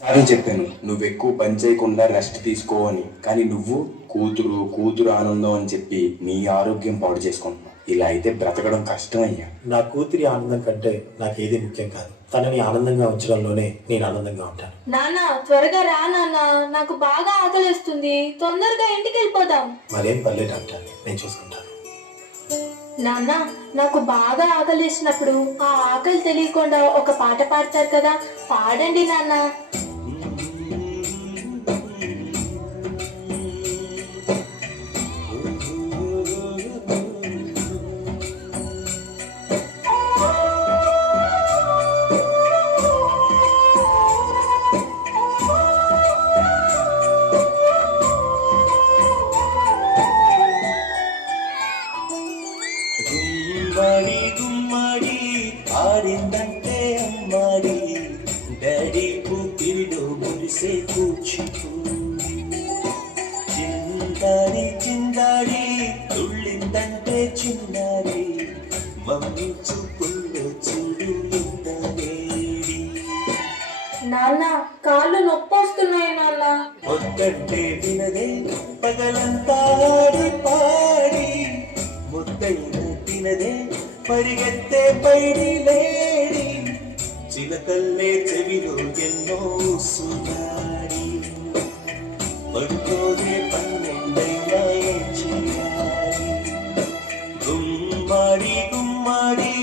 Sorry చెప్పాను నువ్వు ఎక్కువ పని చేయకుండా రెస్ట్ తీసుకో అని. కానీ నువ్వు కూతురు కూతురు ఆనందం అని చెప్పి నీ ఆరోగ్యం పాడు చేసుకుంటున్నావు. ఇలా అయితే బ్రతకడం కష్టం అయ్యా. నా కూతురి ఆనందం కంటే నాకు ఏది ముఖ్యం కాదు. తనని ఆనందంగా ఉంచడంలోనే నేను ఆనందంగా ఉంటాను. నాన్న త్వరగా రా నాన్న, నాకు బాగా ఆకలిస్తుంది, తొందరగా ఇంటికి వెళ్ళిపోదాం. మరేం పర్లేదు డాక్టర్, నేను చూసుకుంటాను. నాన్న నాకు బాగా ఆకలిసినప్పుడు ఆ ఆకలి తెలియకుండా ఒక పాట పాడతారు కదా, పాడండి నాన్న. గుమ్మడి గుమ్మడి ఆడిందంటే అమ్మాడి డాడీ కూతురిలో మురిసే కూచిపూడి చిందాడి చిందాడి తుళ్ళిందంటే చిన్నారి మమ్మీ చూపుల్లో చూడు వేడి. నాన్న కాళ్ళు నొప్పి వస్తున్నాయి నాన్న. వద్దంటే వినదే పగలంతా ఆడి పాడి ముద్దైన తినదే పరిగెత్తే పైడి లేడి చిలకల్లే చెవిలో ఎన్నో సునాడి పడుకోదే పన్నెండైనా ఏం చేయాలి. గుమ్మాడి గుమ్మాడి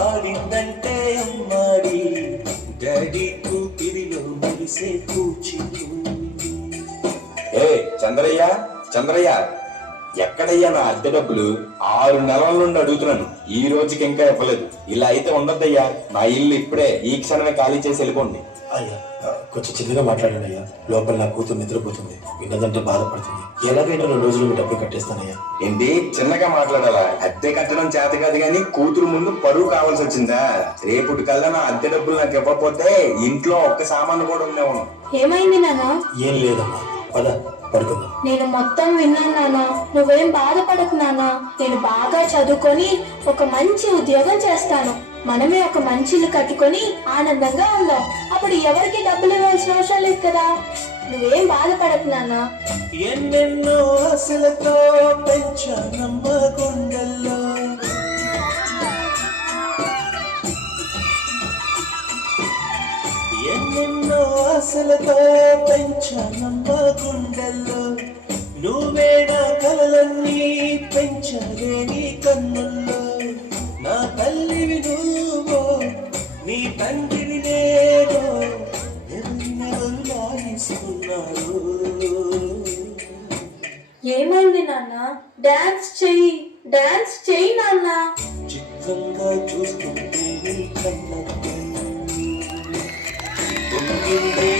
ఆడిందంటే అమ్మాడి డాడీ కూతురిలో మురిసే కూచిపూడి. ఏ చంద్రయ్య చంద్రయ్య, ఎక్కడయ్యా నా అద్దె డబ్బులు? 6 నెలల నుండి అడుగుతున్నాను, ఈ రోజుకి ఇంకా ఇవ్వలేదు. ఇలా అయితే ఉండద్దయ్యా. నా ఇల్లు ఇప్పుడే ఈ క్షణమే ఖాళీ చేసి వెళ్ళిపోండి. అయ్యా కొంచెం చిన్నగా మాట్లాడండి అయ్యా. లోపల నా కూతురు నిద్రపోతుంది, విన్నదంటే బాధపడుతుంది. ఎలాగైనా 2 రోజులు మీ డబ్బులు కట్టేస్తానయ్యా. ఏంటి చిన్నగా మాట్లాడాలా? అద్దె కట్టడం చేత కాదు కానీ కూతురు ముందు పరువు కావాల్సి వచ్చిందా? రేపటి కల్లా నా అద్దె డబ్బులు నాకు ఇవ్వకపోతే ఇంట్లో ఒక్క సామాను కూడా ఉండేవాడు. ఏమైంది నాన్న? ఏం లేదమ్మా, పద పడుకుందాం. నేను మొత్తం విన్నాను నాన్న, నువ్వేం బాధపడకు నాన్న. నేను బాగా చదువుకొని ఒక మంచి ఉద్యోగం చేస్తాను. మనమే ఒక మంచి ఇల్లు కట్టుకొని ఆనందంగా ఉందాం. అప్పుడు ఎవరికి డబ్బులు ఇవ్వాల్సిన అవసరం లేదు కదా. నువ్వేం బాధపడకు నాన్న. ఎన్నెన్నో ఆశలతో పెంచానమ్మ గుండెల్లో ఎన్నెన్నో ఆశలతో పెంచానమ్మ గుండెల్లో నువ్వే నా కలలన్నీ పెంచాలే నీ కన్నుల్లో. నా తల్లివి నువ్వో నీ తండ్రిని నేను ఎవరు లాగిస్తున్నాను. ఏమైంది నాన్న? డాన్స్ చెయ్యి, డాన్స్ చెయ్యి నాన్న. చిత్రంగా చూస్తుంటే నీ కళ్ళకి పొంగిందే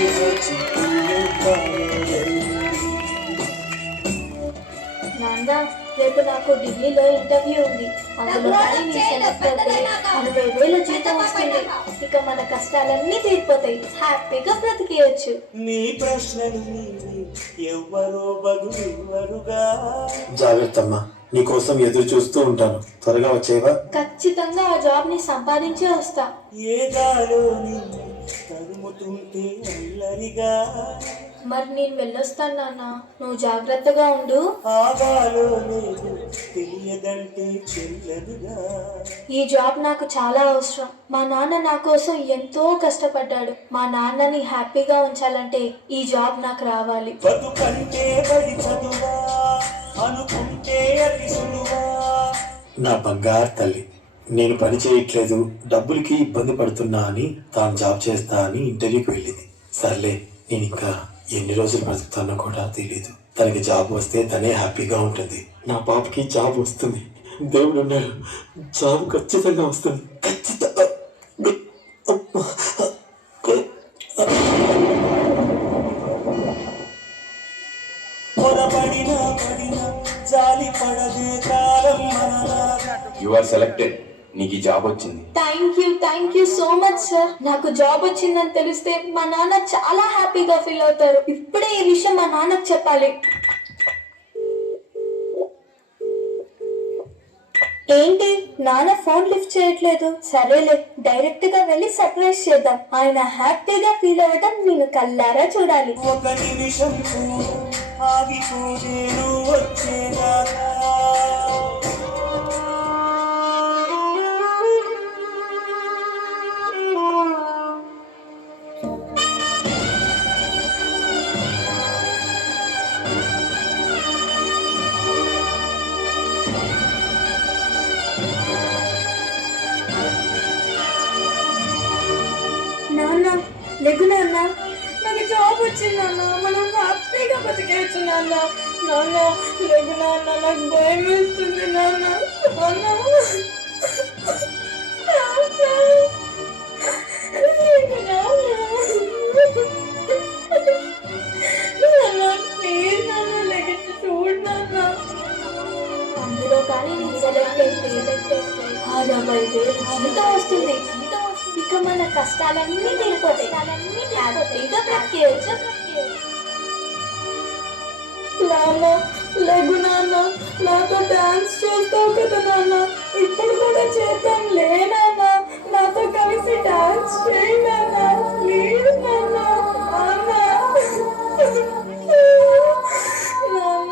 చిత్రంలో కావాలి. నాన్న రేపు నాకు ఢిల్లీలో ఇంటర్వ్యూ ఉంది. అందులో కానీ నీ సెలెక్ట్ అయితే 60,000 జీతం వస్తుంది. ఇక మన కష్టాలన్నీ తీరిపోతాయి, హ్యాపీగా బ్రతికేయచ్చు. నీ ప్రశ్నలు నీవి ఎవ్వరో బదులివ్వరుగా. జాగ్రత్త అమ్మా, నీకోసం ఎదురు చూస్తూ ఉంటాను. త్వరగా వచ్చేవా? ఖచ్చితంగా ఆ జాబ్ ని సంపాదించే వస్తా. ఏ గాలో నిన్ను తరుముతుంటే అల్లరిగా. మరి నేను వెళ్ళొస్తాను నాన్న, నువ్వు జాగ్రత్తగా ఉండు. ఆగాలో లేదు తెలియదంటే చెల్లదుగా. ఈ జాబ్ నాకు చాలా అవసరం. మా నాన్న నా కోసం ఎంతో కష్టపడ్డాడు. మా నాన్నని హ్యాపీగా ఉంచాలంటే ఈ జాబ్ నాకు రావాలి. బతుకంటే బడి చదువా అనుకుంటే అతి సులువా. నా బంగారు తల్లి, నేను పని చేయట్లేదు, డబ్బులకి ఇబ్బంది పడుతున్నా అని తాను జాబ్ చేస్తా అని ఇంటర్వ్యూకి వెళ్ళింది. సర్లే, నేను ఇంకా ఎన్ని రోజులు బ్రతుకుతానో కూడా తెలీదు. తనకి జాబ్ వస్తే తనే హ్యాపీగా ఉంటుంది. నా పాపకి జాబ్ వస్తుంది, దేవుడు ఉన్నాడు, జాబ్ ఖచ్చితంగా వస్తుంది, ఖచ్చితంగా. జాలి పడదే కాలం మనలాగా. You are selected. నీకు ఈ జాబ్ వచ్చింది. Thank you so much sir. నాకు జాబ్ వచ్చిందని తెలిస్తే మా నాన్న చాలా హ్యాపీగా ఫీల్ అవుతారు. ఇప్పుడే ఈ విషయం మా నాన్నకు చెప్పాలి. ఏంటి నాన్న ఫోన్ లిఫ్ట్ చేయట్లేదు? సరేలే, డైరెక్ట్ గా వెళ్ళి సర్ప్రైజ్ చేద్దాం. ఆయన హ్యాపీగా ఫీల్ అవ్వటం నేను కల్లారా చూడాలి. ఒక నిమిషం కూడా ఆగిపోయేను వచ్చేదాకా. నాన్న లెగు నాన్న, నాకు జాబ్ వచ్చింది నాన్న, మనం హ్యాపీగా బతికేయచ్చు నాన్న. నాన్న లెగు నాన్న, నాకు భయం వేస్తుంది నాన్న. నాన్న లెగు నాన్న, ప్లీజ్ నాన్న లెగెత్తి చూడు నాన్న. అందులో కానీ నేను సెలెక్ట్ అయితే 60,000 జీతం వస్తుంది. ఇక మన కష్టాలన్నీ తీరిపోతాయి. హ్యాపీగా బ్రతికేయచ్చు. నాన్న లెగు నాన్న, నాతో డాన్స్ చేస్తావు కదా నాన్న, ఇప్పుడు కూడా చేద్దాం లే నాన్న. నాతో కలిసి డాన్స్ చేయి నాన్న, ప్లీజ్ నాన్న. నాన్న నాన్న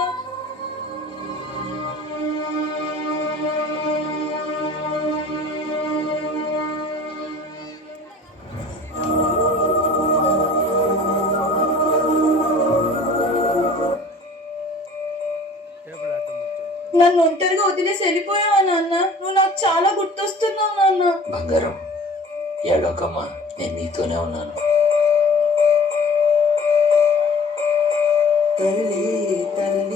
నన్ను ఒంటరిగా వదిలేసి వెళ్ళిపోయావా నాన్న? నువ్వు నాకు చాలా గుర్తొస్తున్నావు నాన్న. బంగారం ఏడోకమ్మా, నేను నీతోనే ఉన్నాను. తల్లి తల్లి